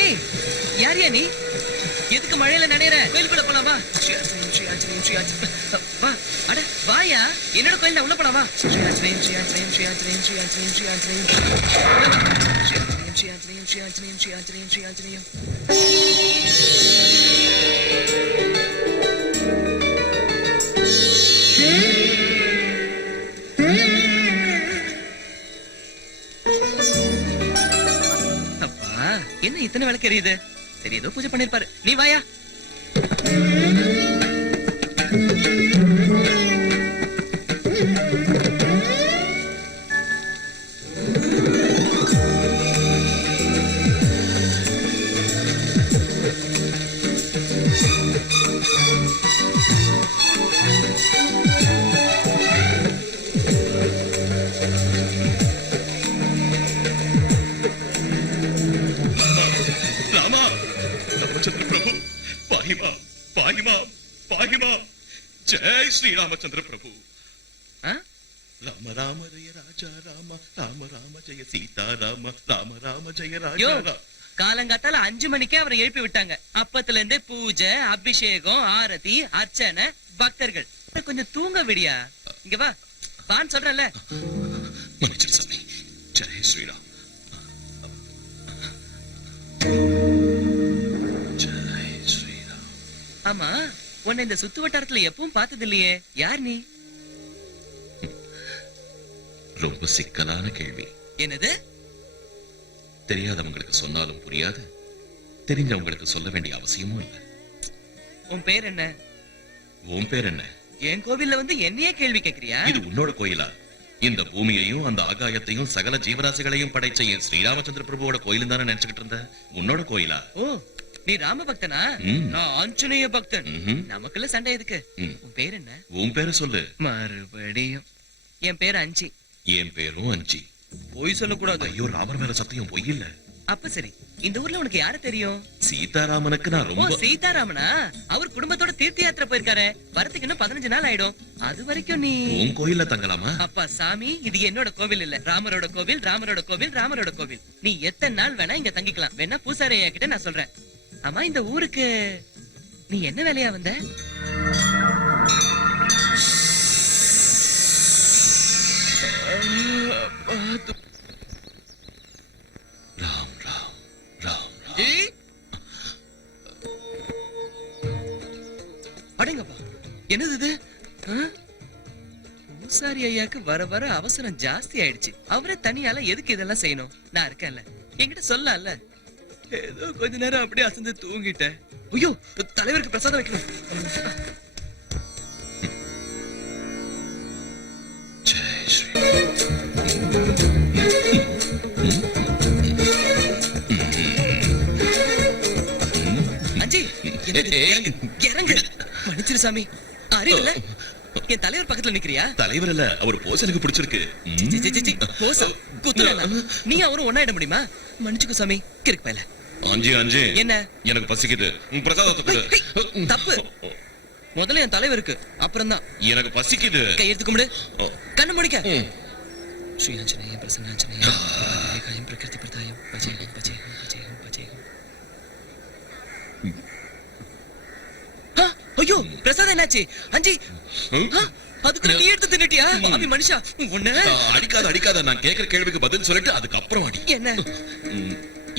ஏய் யாரியா நீ? எதுக்கு மழையில நனையற? கோயிலுக்குள்ள போலாமா? வா, அட வாயா, என்னோட கோயில்ல உள்ள போலாமா? அப்பா என்ன இத்தனை விளக்கு எரியுது? சரி ஏதோ பூஜை பண்ணிருப்பாரு. நீ வாயா. रामचंद्र प्रभु पाहिमा पाहिमा पाहिमा जय श्री रामचंद्र प्रभु राम राम जय राजा राम राम राम जय सीता राम राम राम जय राजा காலங்காத்தால 5 மணிக்கே அவரை எழுப்பி விட்டாங்க. அப்பத்துல இருந்தே பூஜை, அபிஷேகம், ஆரதி, அர்ச்சனை, பக்தர்கள். கொஞ்சம் தூங்க விடியா. இங்க வா, வான்னு சொல்றல. மன்னிச்சிடு சாமி. ஜெய் ஸ்ரீராம். ஜெய் ஸ்ரீராம். ஆமா, உன்னை இந்த சுத்து வட்டாரத்துல எப்பவும் பார்த்தது இல்லையே. யார் நீ? ரொம்ப சிக்கலான கேள்வி. என்னது? தெரியாதவங்களுக்கு சொன்னாலும் புரியாது, தெரிஞ்சவங்களுக்கு சொல்ல வேண்டிய அவசியமும் இல்லை. உன் பேர் என்ன? உன் பேர் என்ன? என் கோவில்ல வந்து என்னையே கேள்வி கேக்குறியா? இது உன்னோட கோயிலா? இந்த பூமியையும் அந்த ஆகாயத்தையும் சகல ஜீவராசிகளையும் படைச்ச என் ஸ்ரீராமச்சந்திர பிரபுவோட கோயிலும் தானே நினைச்சுக்கிட்டு இருந்த. உன்னோட கோயிலா? ஓ, நீ ராம பக்தனா? நான் ஆஞ்சநேய பக்தன். நமக்குள்ள சண்டை எதுக்கு? உன் பேர் என்ன? உன் பேரை சொல்லு. மறுபடியும். என் பேர் அஞ்சி. என் பேரும் அஞ்சி. போய் சொல்லக்கூடாது. ஐயோ, ராமர் மேல சத்தியம் பொய் இல்ல. அப்ப சரி, இந்த ஊர்ல உனக்கு யாரு தெரியும்? சீதாராமனுக்கு நான் ரொம்ப. சீதாராமனா? அவர் குடும்பத்தோட தீர்த்த யாத்திரை போயிருக்காரு. வரதுக்கு இன்னும் 15 நாள் ஆயிடும். அது வரைக்கும் நீ உன் கோயில்ல தங்கலாமா? அப்பா சாமி, இது என்னோட கோவில் இல்ல, ராமரோட கோவில், ராமரோட கோவில், ராமரோட கோவில். நீ எத்தனை நாள் வேணா இங்க தங்கிக்கலாம். வேணா பூசாரி ஐயா கிட்ட நான் சொல்றேன். ஆமா, இந்த ஊருக்கு நீ என்ன வேலையா வந்த? ராம் ராம் ராம். அடேங்கப்பா, என்னது இது? பூசாரி ஐயாக்கு வர வர அவசரம் ஜாஸ்தி ஆயிடுச்சு. அவரே தனியால எதுக்கு இதெல்லாம் செய்யணும்? நான் இருக்கேன்ல, என்கிட்ட சொல்லல. ஏதோ கொஞ்ச நேரம் அப்படியே அசந்து தூங்கிட்டேன். ஐயோ, தலைவருக்கு பிரசாதம் வைக்கணும். ஜெய் ஸ்ரீ. அஞ்சி, இறங்கு. மன்னிச்சிரு சாமி, அறிவில்ல. என் தலைவர் பக்கத்துல நிக்கிறியா? தலைவர் இல்ல, அவர் போஸ் எனக்கு பிடிச்சிருக்கு. போஸ் குத்துறா? நீ அவரும் ஒண்ணாயிட முடியுமா? மன்னிச்சுக்கோ சாமி, கிறுக்கு பயல. அஞ்சி அஞ்சி, என்ன? எனக்கு பசிக்குது, பிரசாதத்தை கொடு. தப்பு. முதல்ல என் தலைவருக்கு, அப்புறம் தான் எனக்கு பசிக்குது. கை எடுத்து கும்பிடு, கண்ணு முடிக்க. ஸ்ரீ ஆஞ்சநேய பிரசன்னாஞ்சநேய காயம் பிரகிருதி பிரதாயம் பஜேகம் பஜேகம் பஜேகம் பஜேகம். ஐயோ, பிரசாதம் என்னாச்சு? அஞ்சி, அதுக்கு நீ எடுத்து தின்னுட்டியா? பாவி மனுஷா, ஒண்ணு அடிக்காத அடிக்காத. நான் கேக்குற கேள்விக்கு பதில் சொல்லிட்டு அதுக்கப்புறம் அடி. என்ன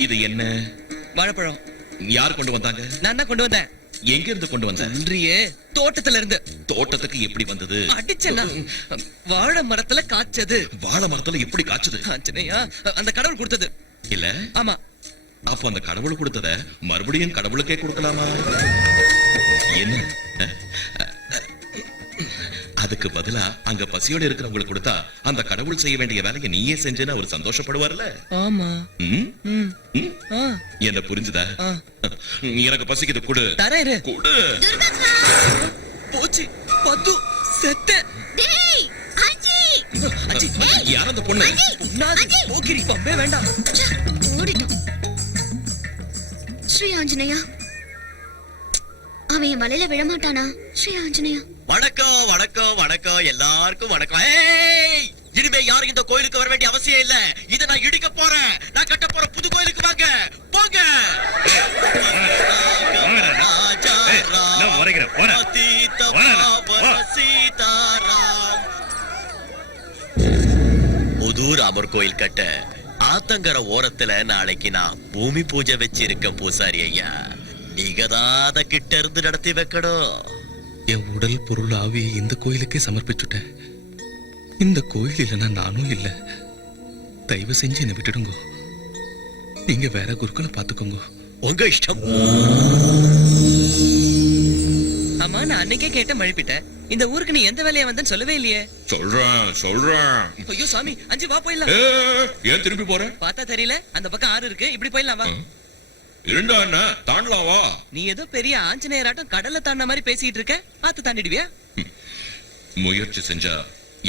இது? என்ன? வாழைப்பழம். யார் கொண்டு வந்தாங்க? நான் தான் கொண்டு வந்தேன். எங்க இருந்து கொண்டு வந்த? நன்றியே, தோட்டத்துல இருந்து. தோட்டத்துக்கு எப்படி வந்தது? அடிச்சனா? வாழை மரத்துல காய்ச்சது. வாழை மரத்துல எப்படி காய்ச்சது? ஆஞ்சநேயா, அந்த கடவுள் கொடுத்தது. இல்ல? ஆமா. அப்ப அந்த கடவுள் கொடுத்தத மறுபடியும் கடவுளுக்கே கொடுக்கலாமா? என்ன? அதுக்கு பதிலா அங்க பசியோட இருக்கிறவங்களுக்கு கொடுத்தா அந்த கடவுள் செய்ய வேண்டிய வேலையை நீயே செஞ்சேன்னு அவர் சந்தோஷப்படுவார்ல? ஆமா. என்ன புரிஞ்சுதா? எனக்கு பசிக்குது, கொடு. தரேன், கொடு. போச்சு, பத்து செத்த. யார் அந்த பொண்ணு? போக்கிரி பம்பே வேண்டாம். ஸ்ரீ ஆஞ்சநேயா, அவன் என் மலையில விழமாட்டானா? ஸ்ரீ ஆஞ்சநேயா. வணக்கம் வணக்கம் வணக்கம், எல்லாருக்கும் வணக்கம். இனிமே யாரும் இந்த கோயிலுக்கு வர வேண்டிய அவசியம் இல்ல. இதை நான் இடிக்க போறேன். நான் கட்ட போற புது கோயிலுக்கு வாங்க. போங்க. ராஜா ராம், பதீத பாவன சீதாராம். புது ராமர் கோயில் கட்ட ஆத்தங்கர ஓரத்துல நாளைக்கு நான் பூமி பூஜை வச்சிருக்கேன் பூசாரி ஐயா. நீங்க தான் அத கிட்ட இருந்து நடத்தி வைக்கணும். என் உடல் பொருள் ஆவியை இந்த கோயிலுக்கே சமர்ப்பிச்சுட்டேன். இந்த கோயில் இல்லைன்னா நானும் இல்ல. தயவு செஞ்சு என்னை விட்டுடுங்க. நீங்க வேற குருக்களை பாத்துக்கோங்க. உங்க இஷ்டம். ஆமா, நான் அன்னைக்கே கேட்ட மழுப்பிட்டேன். இந்த ஊருக்கு நீ எந்த வேலையா வந்தேன்னு சொல்லவே இல்லையே. சொல்றேன். ஐயோ சாமி, அஞ்சு வா போயிடலாம். ஏன் திருப்பி போற? பார்த்தா தெரியல, அந்த பக்கம் ஆறு இருக்கு, இப்படி போயிடலாம் வா. இரண்டா என்ன தாண்டலாம் வா. நீ ஏதோ பெரிய ஆஞ்சநேயராட்டம் கடல்ல தாண்ட மாதிரி பேசிட்டு இருக்க. பார்த்து தாண்டிடுவியா? முயற்சி செஞ்சா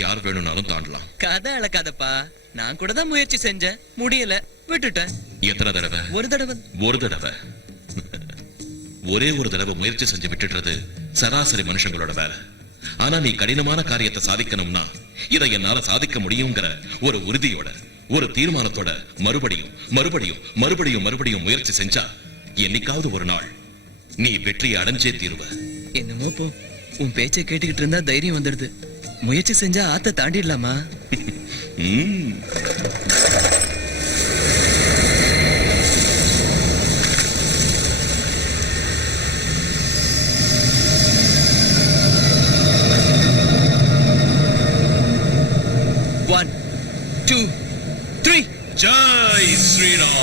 யார் வேணும்னாலும் தாண்டலாம். கதை அளக்காதப்பா. நான் கூட தான் முயற்சி செஞ்சேன், முடியல, விட்டுட்டேன். எத்தனை தடவை? ஒரு தடவை. ஒரு தடவை. ஒரே ஒரு தடவை முயற்சி செஞ்சு விட்டுடுறது சராசரி மனுஷங்களோட வேலை. ஆனா நீ கடினமான காரியத்தை சாதிக்கணும்னா இதை என்னால சாதிக்க முடியுங்கிற ஒரு உறுதியோட, ஒரு தீர்மானத்தோட மறுபடியும் மறுபடியும் மறுபடியும் மறுபடியும் முயற்சி செஞ்சா என்னைக்காவது ஒரு நாள் நீ வெற்றியை அடைஞ்சே தீருவ. என்னமோ போ, உன் பேச்சை கேட்டுக்கிட்டு இருந்தா தைரியம் வந்துடுது. முயற்சி செஞ்சா ஆத்த தாண்டிடலாமா? One, two, three. Jai Sriram.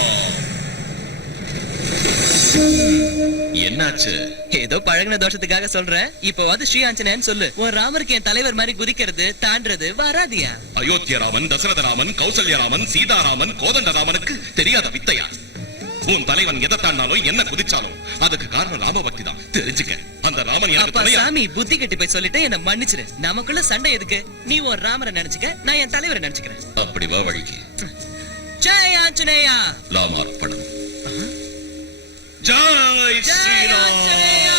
என்னாச்சு? ஏதோ பழகின தோஷத்துக்காக சொல்றேன். இப்போவாது ஸ்ரீ ஆஞ்சநேயன் சொல்லு. உன் ராமருக்கு என் தலைவர் மாதிரி குதிக்கிறது தாண்டறது வராதியா? அயோத்திய ராமன், தசரத ராமன், கௌசல்ய ராமன், சீதாராமன், கோதண்ட ராமனுக்கு தெரியாத வித்தையா? உன் தலைவன் எதை தாண்டாலும் என்ன குதிச்சாலும் அதுக்கு காரணம் ராம பக்தி தான். தெரிஞ்சுக்க. அந்த ராமன் எனக்கு அப்பா துணையா? சாமி, புத்தி கட்டி போய் சொல்லிட்டு என்ன மன்னிச்சிரு. நமக்குள்ள சண்டை எதுக்கு? நீ ஒரு ராமரை நினைச்சுக்க, நான் என் தலைவரை நினைச்சுக்கிறேன். அப்படி வா வழிக்கு. ஜெய் ஆஞ்சநேயா. ராமார்ப்பணம். ஜெய் ஜெய் ஸ்ரீராம். ஆஞ்சநேயா.